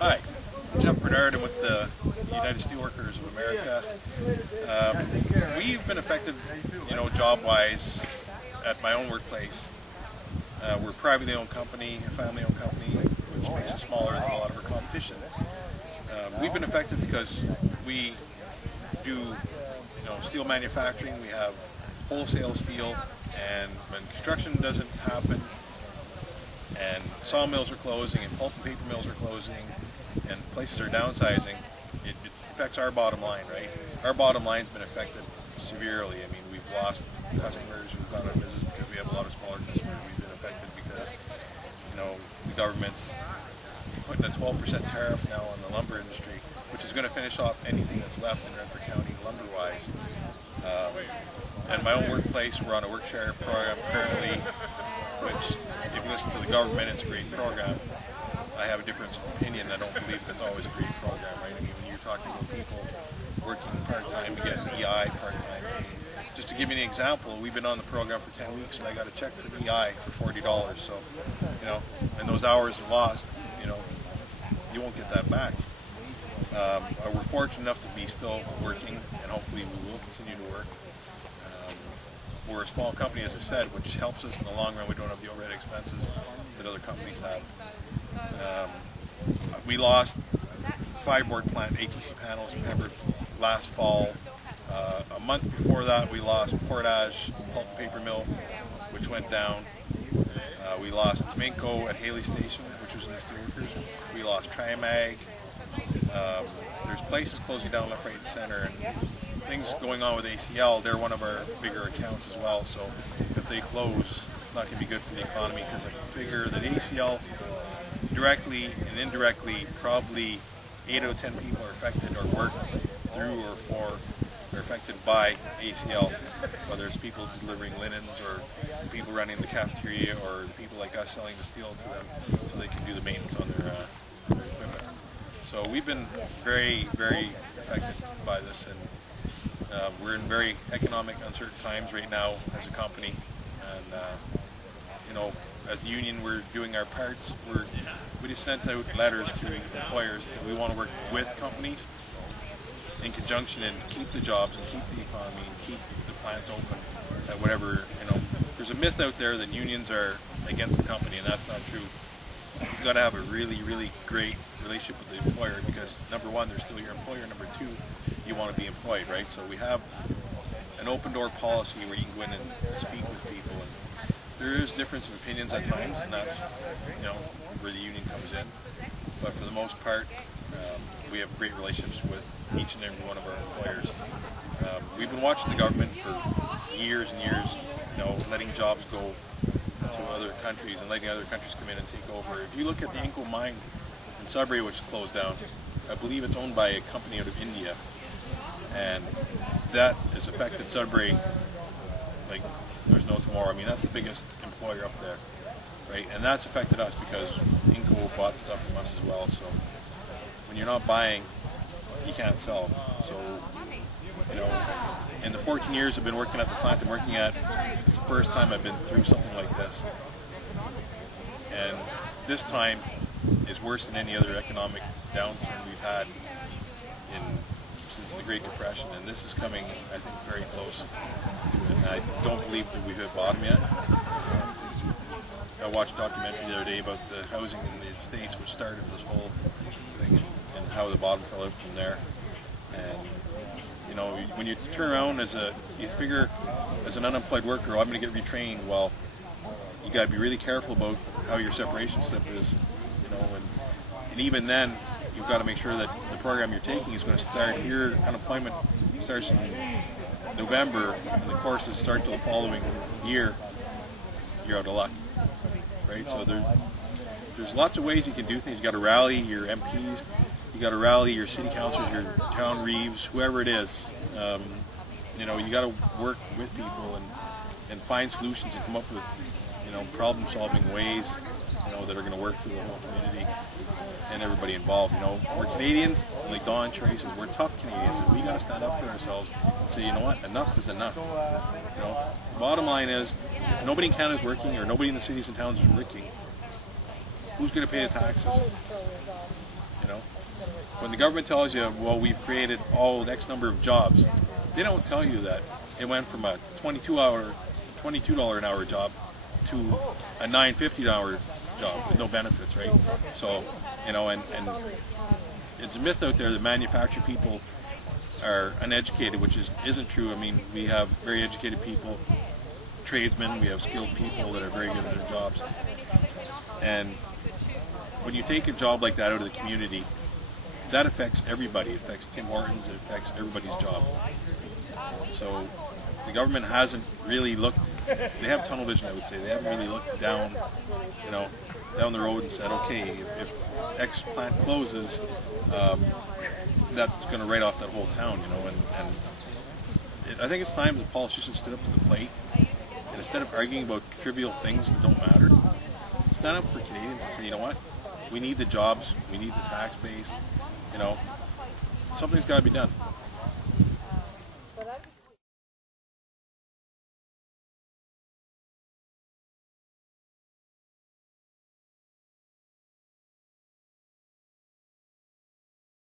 Hi, I'm Jeff Bernard. I'm with the United Steelworkers of America. We've been affected, job-wise at my own workplace. We're a privately owned company, a family-owned company, which makes us smaller than a lot of our competition. We've been affected because we do, steel manufacturing. We have wholesale steel, and when construction doesn't happen, and sawmills are closing, and pulp and paper mills are closing, and places are downsizing, it affects our bottom line, right? Our bottom line's been affected severely. I mean, we've lost customers who've gone out of business because we have a lot of smaller customers. We've been affected because, the government's putting a 12% tariff now on the lumber industry, which is going to finish off anything that's left in Renfrew County lumber-wise. And my own workplace, we're on a work share program currently, which, if you listen to the government, it's a great program. I have a difference of opinion. I don't believe it's always a great program, right? I mean, when you're talking about people working part-time to get EI part-time, just to give you an example, we've been on the program for 10 weeks and I got a check from EI for $40. So, and those hours lost, you won't get that back. We're fortunate enough to be still working, and hopefully we will continue to work. We're a small company, as I said, which helps us in the long run. We don't have the overhead expenses that other companies have. We lost fiberboard plant, ATC panels in Pembroke last fall. A month before that, we lost Portage pulp and paper mill, which went down. We lost Minco at Haley Station, which was in the steelworkers. We lost Trimag. There's places closing down left, right, and center, and things going on with ACL. They're one of our bigger accounts as well, so if they close, it's not going to be good for the economy, because I figure that ACL directly and indirectly, probably 8 out of 10 people are affected or work through or for, are affected by ACL, whether it's people delivering linens or people running the cafeteria or people like us selling the steel to them so they can do the maintenance on their equipment. So we've been very, very affected by this, and we're in very economic uncertain times right now as a company, and as a union, we're doing our parts. We just sent out letters to employers that we want to work with companies in conjunction and keep the jobs and keep the economy and keep the plants open at whatever, There's a myth out there that unions are against the company, and that's not true. You've got to have a really, really great relationship with the employer, because number one, they're still your employer. Number two, you want to be employed, right? So we have an open door policy where you can go in and speak with people, and there is difference of opinions at times, and that's where the union comes in. But for the most part, we have great relationships with each and every one of our employers. We've been watching the government for years and years, letting jobs go to other countries and letting other countries come in and take over. If you look at the Inco mine in Sudbury, which closed down, I believe it's owned by a company out of India, and that has affected Sudbury like there's no tomorrow. I mean, that's the biggest employer up there, right? And that's affected us because Inco bought stuff from us as well. So when you're not buying, you can't sell. So, in the 14 years I've been working at the plant I'm working at, it's the first time I've been through something like this. And this time is worse than any other economic downturn we've had since the Great Depression, and this is coming, I think, very close to it. And I don't believe that we've hit bottom yet. I watched a documentary the other day about the housing in the States, which started this whole thing, and how the bottom fell out from there. And when you turn around you figure as an unemployed worker, I'm going to get retrained. Well, you got to be really careful about how your separation slip is, and even then, you've got to make sure that the program you're taking is going to start. If your unemployment starts in November and the courses start till the following year, you're out of luck, right? So there's lots of ways you can do things. You got to rally your MPs, you got to rally your city councilors, your town reeves, whoever it is. You got to work with people and find solutions and come up with problem-solving ways that are going to work for the whole community and everybody involved. We're Canadians, like Don Cherry says, we're tough Canadians, and we got to stand up for ourselves and say, enough is enough. The bottom line is, if nobody in Canada is working, or nobody in the cities and towns is working, who's going to pay the taxes? when the government tells you, well, we've created all X number of jobs, they don't tell you that it went from a $22 an hour job to a $9.50 an hour job with no benefits, right? So, you know, and it's a myth out there that manufacturing people are uneducated, which isn't true. I mean, we have very educated people, tradesmen, we have skilled people that are very good at their jobs. And when you take a job like that out of the community, that affects everybody. It affects Tim Hortons, it affects everybody's job. So the government hasn't really looked, they have tunnel vision, I would say. They haven't really looked down, you know, down the road and said, okay, if X plant closes, that's going to write off that whole town, you know. And I think it's time that politicians stood up to the plate, and instead of arguing about trivial things that don't matter, stand up for Canadians and say, you know what, we need the jobs, we need the tax base, you know, something's got to be done.